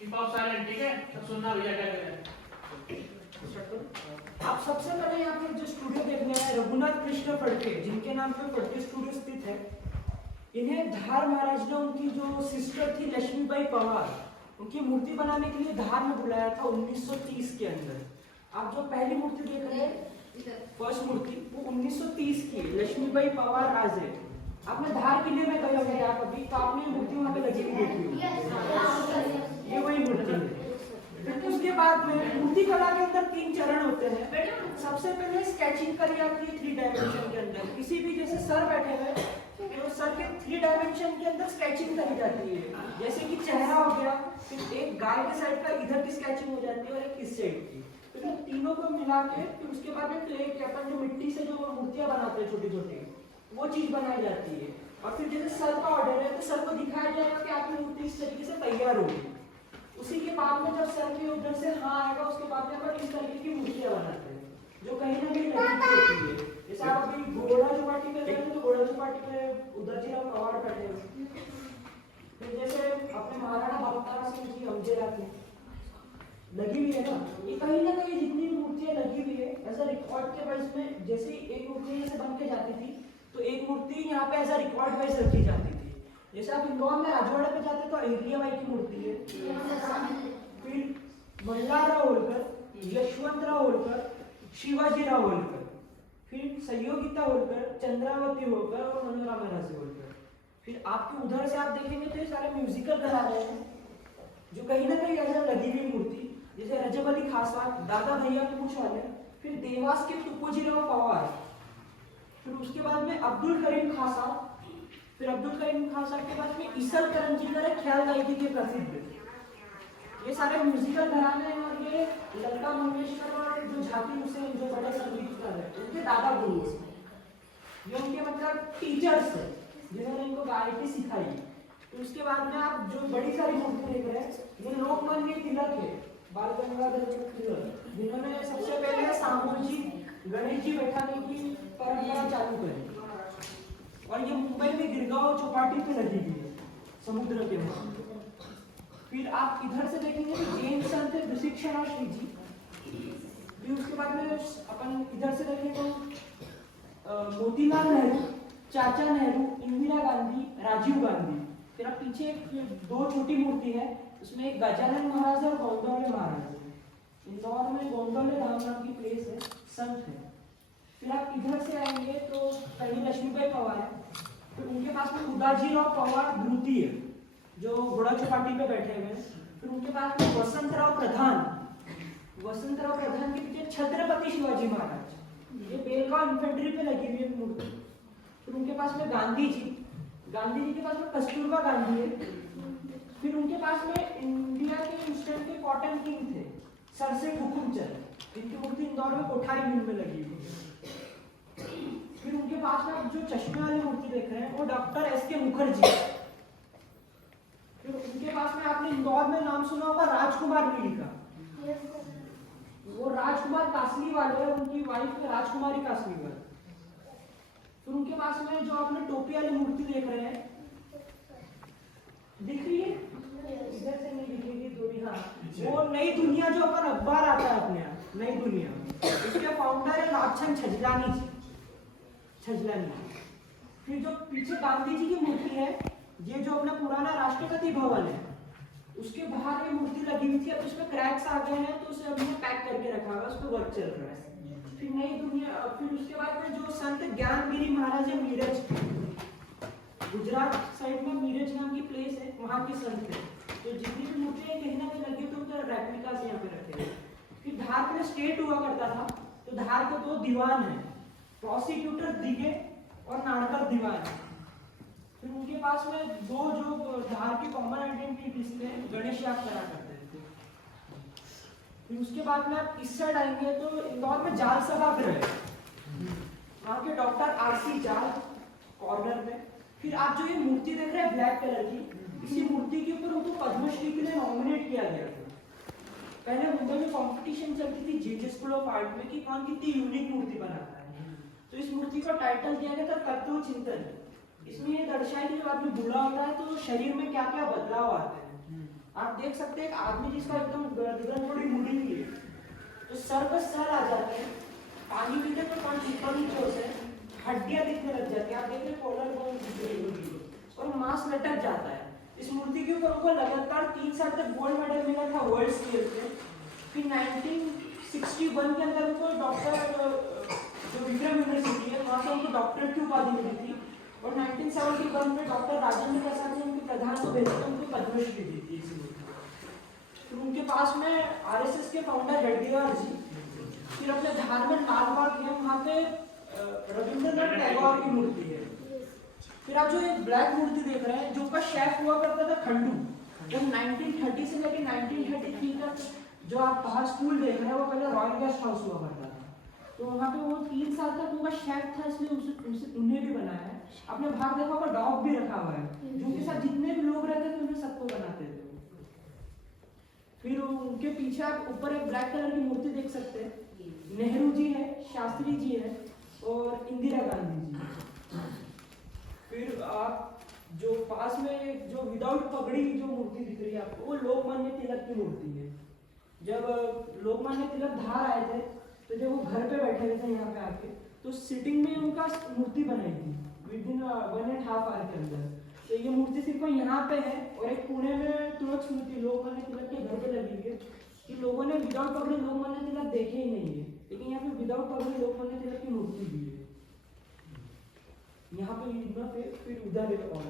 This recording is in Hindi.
कीप ऑफ साइलेंट, ठीक है? सब सुनना भैया क्या कह रहे हैं। आप सबसे पहले यहाँ पे जो स्टूडियो देखने आए रघुनाथ कृष्ण फड़के, जिनके नाम पे फड़के स्टूडियो स्थित है, इन्हें धार महाराज ने उनकी जो सिस्टर थी लक्ष्मीबाई पवार, उनकी मूर्ति बनाने के लिए धार में बुलाया था 1930 के अंदर। आप जो पहली मूर्ति देख रहे हैं, फर्स्ट मूर्ति, वो 1930 की लक्ष्मीबाई पवार राज है। आपने धार किले में गए होंगे आप अभी, तो आपने मूर्ति वहां पे लगी हुई देखी होगी, ये वही मूर्ति है। फिर उसके बाद में मूर्ति कला के अंदर 3 चरण होते हैं। सबसे पहले स्केचिंग करी जाती है 3 डायमेंशन के अंदर। किसी भी जैसे सर बैठे हुए तो सर के 3 डायमेंशन के अंदर स्केचिंग करी जाती है। जैसे कि चेहरा हो गया, फिर एक गाय के साइड का इधर की स्केचिंग हो जाती है और एक इस साइड की। फिर तो तीनों को मिला के फिर उसके बाद में क्ले के अपन जो मिट्टी से जो मूर्तियां बनाते हैं छोटी छोटी, वो चीज बनाई जाती है। और फिर जैसे सर का ऑर्डर है तो सर को दिखाया जाएगा कि आपकी मूर्ति इस तरीके से तैयार होगी। उसी के बाद में जब सर के उधर से हाँ आएगा, उसके बाद में अपन इस तरीके की मूर्तियां बनाते हैं जो कहीं ना कहीं लगी होती है। जैसे आप अभी घोड़ा चौपाटी पे गए तो घोड़ा चौपाटी पे उदयजीराव पवार बैठे हुए, फिर जैसे अपने महाराणा भक्तार सिंह जी अमजेरा की लगी हुई है ना, ये कहीं ना कहीं जितनी मूर्तियां लगी हुई है ऐसा रिकॉर्ड के वाइज में, जैसे एक मूर्ति ऐसे बन के जाती थी तो एक मूर्ति यहाँ पे ऐसा रिकॉर्ड वाइज रखी जाती थी। जैसे आप इंदौर में राजवाड़ा पे जाते तो अहिल्याबाई की मूर्ति है, फिर मल्हारराव होलकर, यशवंतराव होलकर, शिवाजीराव होलकर, फिर संयोगिता होलकर, चंद्रावती होलकर और मनोरमा राजे होलकर। फिर आपके उधर से आप देखेंगे तो ये सारे म्यूजिकल करा रहे हैं जो कहीं ना कहीं ऐसा लगी हुई मूर्ति। जैसे रजब अली खासा, दादा भैया के कुछ वाले, फिर देवास के तुकोजीराव पवार, फिर उसके बाद में अब्दुल करीम खासा, फिर अब्दुल करीम खासा के बाद में ईसल करंजीकर है ख्याल गायकी के प्रसिद्ध। ये सारे म्यूजिकल घराने हैं और ये लता मंगेशकर और जो झाकिर हुसैन जो बड़े संगीतकार हैं उनके दादा गुरु हैं, ये उनके मतलब टीचर्स हैं जिन्होंने इनको गायकी सिखाई। तो उसके बाद में आप जो बड़ी सारी मूर्ति देख रहे हैं, ये लोकमान्य तिलक है, बाल गंगाधर तिलक, जिन्होंने सबसे पहले सामूहिक गणेश जी बैठाने की परंपरा चालू करी। और ये मुंबई में गिरगांव चौपाटी पे लगी हुई है समुद्र के वहां। फिर आप इधर से देखेंगे तो जैन संत विशिक्षणा श्री जी। फिर उसके बाद में अपन इधर से देखेंगे तो मोतीलाल नेहरू, चाचा नेहरू, इंदिरा गांधी, राजीव गांधी। फिर आप पीछे एक 2 छोटी मूर्ति है, उसमें एक गजानन महाराज और गोंदवले महाराज है। इंदौर में गोंदवले धाम नाम की प्लेस है, संत है। फिर आप इधर से आएंगे तो पहली लक्ष्मीबाई पवार है, फिर उनके पास में उदाजीराव पवार धृति है जो घोड़ा चौपाटी पे बैठे हुए हैं। फिर उनके पास में वसंतराव प्रधान के पीछे छत्रपति शिवाजी महाराज, ये बेलगांव इन्फेंट्री पे लगी हुई है मूर्ति। फिर उनके पास में गांधी जी के पास में कस्तूरबा गांधी है। फिर उनके पास में इंडिया के इंस्टेंट के कॉटन किंग थे सर से हुकुमचंद, जिनकी मूर्ति इंदौर में कोठारी मिल में लगी हुई है। फिर उनके पास में आप जो चश्मे वाली मूर्ति देख रहे हैं वो डॉक्टर एस के मुखर्जी। फिर उनके पास में आपने इंदौर में नाम सुना होगा राजकुमार मील का, वो राजकुमार कासली वाले हैं, उनकी वाइफ है राजकुमारी कासली वाले। फिर उनके पास में जो आपने टोपी वाली मूर्ति देख रहे हैं, दिख रही है इधर से नहीं दिखेगी थोड़ी, हाँ, वो नई दुनिया जो अपन अखबार आता है अपने यहाँ, नई दुनिया, उसके फाउंडर है लाछन छजलानी जी। फिर जो पीछे गांधी जी की मूर्ति है, ये जो अपना पुराना राष्ट्रपति भवन है उसके बाहर ये मूर्ति लगी हुई थी, अब उसमें क्रैक्स आ गए हैं तो उसे हमने पैक करके रखा हुआ है, उस पर वर्क चल रहा है। फिर नई दुनिया, फिर उसके बाद में जो संत ज्ञानगिरी महाराज है मीरज, गुजरात साइड में मीरज नाम की प्लेस है, वहाँ के संत है। तो जितनी भी मूर्तियां कहीं ना कहीं लगी तो उनका रेप्लिकास यहाँ पे रखे हैं। फिर धार में स्टेट हुआ करता था, तो धार को 2 दीवान है, प्रोसिक्यूटर दिगे और नाड़कर दीवान। फिर उनके पास में 2 जो धार की कॉमन आइडेंटिटीज थे, गणेश याग करा करते थे। फिर उसके बाद में आप इस साइड आएंगे तो इंदौर में जाल सभागृह है, वहाँ के डॉक्टर आरसी जाल कॉर्नर में। फिर आप जो ये मूर्ति देख रहे हैं ब्लैक कलर की, इसी मूर्ति के ऊपर उनको पद्मश्री के लिए नॉमिनेट किया गया था। पहले मुंबई में कंपटीशन चलती थी जेजे स्कूल ऑफ आर्ट में कि कौन कितनी यूनिक मूर्ति बनाता है, तो इस मूर्ति का टाइटल दिया गया था तत्व चिंतन। इसमें ये दर्शाया कि जब आदमी बूढ़ा होता है तो शरीर में क्या क्या बदलाव आते हैं। आप देख सकते हैं एक आदमी जिसका एकदम गर्दन थोड़ी मुड़ी हुई है, तो सर पर सर आ जाते हैं, पानी पीते तो कान ऊपर नीचे होते हैं, हड्डियां दिखने लग जाती है, आप देख रहे कॉलर बोन दिख रही होगी और मांस लटक जाता है। इस मूर्ति के ऊपर उनको लगातार 3 साल तक गोल्ड मेडल मिला था वर्ल्ड स्केल पे। फिर 1961 के अंदर उनको डॉक्टर जो विक्रम यूनिवर्सिटी है वहाँ से उनको डॉक्टरेट की उपाधि मिली थी और 1971 में डॉक्टर राजेंद्र प्रसाद ने उनके प्रधान को भेजकर उनको पद्मश्री दी थी इसी मूर्ति को। फिर उनके पास में आरएसएस के फाउंडर हेडगेवार जी, फिर अपने धार में लालबाग है वहाँ पे रविंद्रनाथ टैगोर की मूर्ति है। फिर आप जो एक ब्लैक मूर्ति देख रहे हैं जो उसका शेफ हुआ करता था खंडू, जब 1930 से लेकर 1933 तक जो आप बाहर स्कूल देख रहे हैं वो पहले रॉयल गेस्ट हाउस हुआ करता था, तो वहाँ पे वो 3 साल तक उनका शेफ था, इसलिए उन्हें भी बनाया है। आपने बाहर देखा होगा डॉग भी रखा हुआ है जो उनके साथ जितने भी लोग रहते थे उन्हें सबको बनाते थे। फिर उनके पीछे आप ऊपर एक ब्लैक कलर की मूर्ति देख सकते हैं, नेहरू जी है, शास्त्री जी है और इंदिरा गांधी जी। फिर आप जो पास में जो विदाउट पगड़ी जो मूर्ति दिख रही है आपको, वो लोकमान्य तिलक की मूर्ति है। जब लोकमान्य तिलक धार आए थे तो जब वो घर पे बैठे हुए थे यहाँ पे आके, तो सिटिंग में उनका मूर्ति बनाई थी विदिन 1.5 आवर के अंदर। तो ये मूर्ति सिर्फ यहाँ पे है और एक पुणे में तुलक स्मृति लोकमान्य तिलक के घर पे लगी हुई है कि लोगों ने विदाउट पगड़ी लोकमान्य तिलक देखे ही नहीं है, लेकिन यहाँ पे विदाउट पगड़ी लोकमान्य तिलक की मूर्ति भी है। यहाँ पे फिर उधर है और